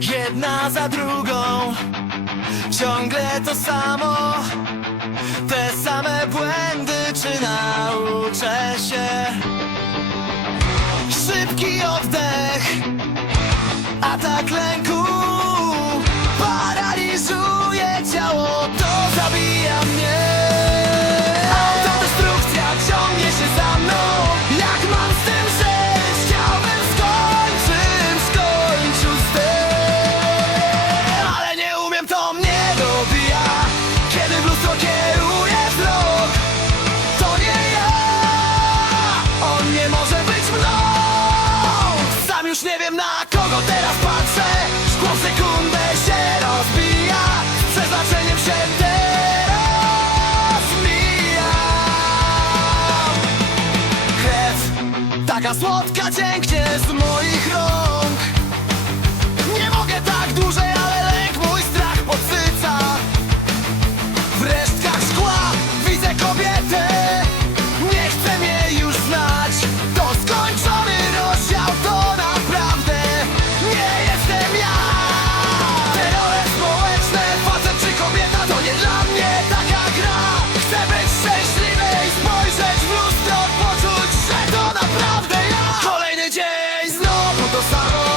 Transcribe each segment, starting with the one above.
Jedna za drugą. Ciągle to samo. Te same błędy Czy nauczę się? Szybki oddech Atak lęku. Już nie wiem na kogo teraz patrzę. Szkło sekundę się rozbija. Z przeznaczeniem się teraz mijam. Krew taka słodka cięknie z moich rąk. los árboles.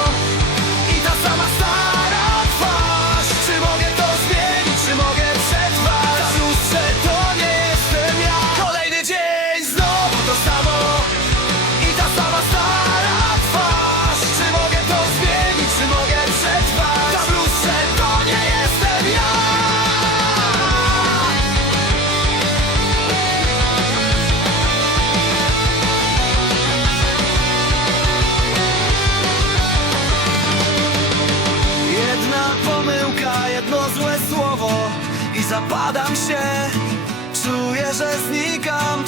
jedna pomyłka, jedno złe słowo I zapadam się, czuję, że znikam.